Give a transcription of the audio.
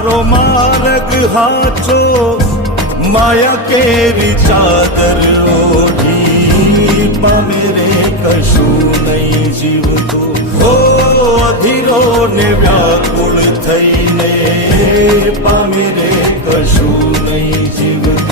તારો માર્ગ હાચો માયા કેરી ચાદર ઓઢી પામે રે કશું નહીં જીવતો હો અધીરો ને વ્યાકુળ થઈને પામે રે કશું નહીં જીવતો